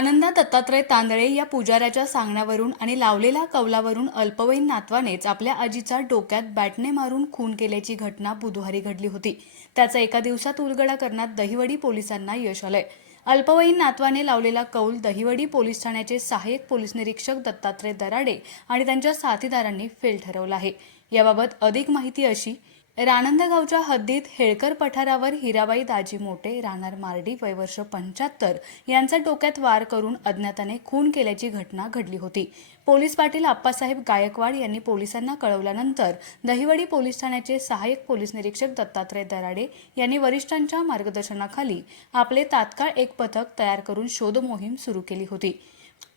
आनंदा दत्तात्रय तांदळे या पुजाऱ्याच्या सांगण्यावरून आणि लावलेल्या कौलावरून अल्पवयीन नातवानेच आपल्या आजीचा डोक्यात बॅटने मारून खून केल्याची घटना बुधवारी घडली होती. त्याचा एका दिवसात उलगडा करण्यात दहिवडी पोलिसांना यश आलंय. अल्पवयीन नातवाने लावलेला कौल दहिवडी पोलीस ठाण्याचे सहाय्यक पोलीस निरीक्षक दत्तात्रय दराडे आणि त्यांच्या साथीदारांनी फेल ठरवला आहे. याबाबत अधिक माहिती अशी रानंदगावच्या हद्दीत हेळकर पठारावर हिराबाई दाजी मोटे राहणार मार्डी वयवर्ष पंच्याहत्तर यांचा डोक्यात वार करून अज्ञाताने खून केल्याची घटना घडली होती. पोलीस पाटील आप्पासाहेब गायकवाड यांनी पोलिसांना कळवल्यानंतर दहिवडी पोलीस ठाण्याचे सहाय्यक पोलीस निरीक्षक दत्तात्रय दराडे यांनी वरिष्ठांच्या मार्गदर्शनाखाली आपले तात्काळ एक पथक तयार करून शोध मोहीम सुरू केली होती.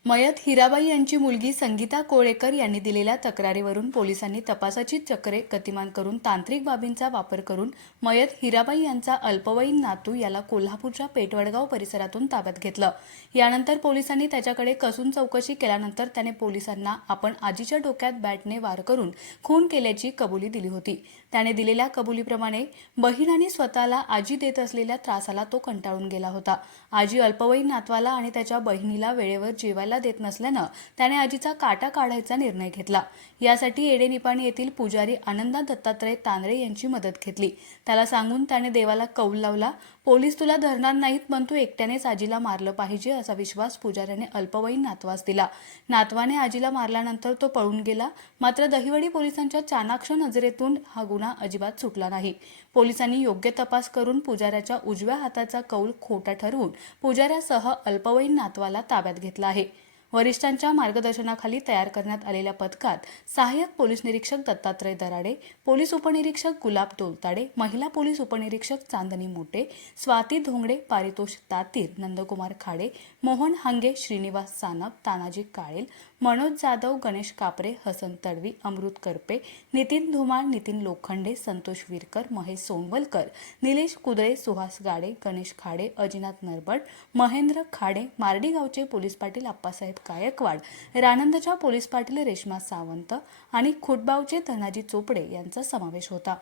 मयत हिराबाई यांची मुलगी संगीता कोळेकर यांनी दिलेल्या तक्रारीवरून पोलिसांनी तपासाची चक्रे गतिमान करून तांत्रिक बाबींचा वापर करून मयत हिराबाई यांचा अल्पवयीन नातू याला कोल्हापूरच्या पेटवडगाव परिसरातून ताब्यात घेतलं. यानंतर पोलिसांनी त्याच्याकडे कसून चौकशी केल्यानंतर त्याने पोलिसांना आपण आजीच्या डोक्यात बॅटने वार करून खून केल्याची कबुली दिली होती. त्याने दिलेल्या कबुलीप्रमाणे बहिणाने स्वतःला आजी देत असलेल्या त्रासाला तो कंटाळून गेला होता. आजी अल्पवयीन नातवाला आणि त्याच्या बहिणीला वेळेवर जेवायला देत नसल्यानं त्याने आजीचा काटा काढायचा निर्णय घेतला. यासाठी एडेनिपाणी येथील पुजारी आनंदा दत्तात्रय तांदळे यांची मदत घेतली. त्याला सांगून त्याने देवाला कौल लावला पोलीस तुला धरणार नाहीत पण तू एकट्यानेच आजीला मारलं पाहिजे असा विश्वास पुजाऱ्याने अल्पवयीन नातवास दिला. नातवाने आजीला मारल्यानंतर तो पळून गेला. मात्र दहिवडी पोलिसांच्या चाणाक्ष नजरेतून हा गुन्हा अजिबात सुटला नाही. पोलिसांनी योग्य तपास करून पुजाऱ्याच्या उजव्या हाताचा कौल खोटा ठरवून पुजाऱ्यासह अल्पवयीन नातवाला ताब्यात घेतला आहे. वरिष्ठांच्या मार्गदर्शनाखाली तयार करण्यात आलेल्या पथकात सहाय्यक पोलीस निरीक्षक दत्तात्रय दराडे पोलीस उपनिरीक्षक गुलाब दोलताडे महिला पोलीस उपनिरीक्षक चांदनी मोटे स्वाती धोंगडे पारितोष तातीर नंदकुमार खाडे मोहन हांगे श्रीनिवास सानप तानाजी काळेल मनोज जाधव गणेश कापरे हसन तडवी अमृत करपे नितीन धुमाळ नितीन लोखंडे संतोष विरकर महेश सोनवलकर निलेश कुदळे सुहास गाडे गणेश खाडे अजिनाथ नरबट महेंद्र खाडे मार्डी गावचे पोलीस पाटील आप्पासाहेब गायकवाड रानंदच्या पोलीस पाटील रेश्मा सावंत आणि खुटबावचे धनाजी चोपडे यांचा समावेश होता.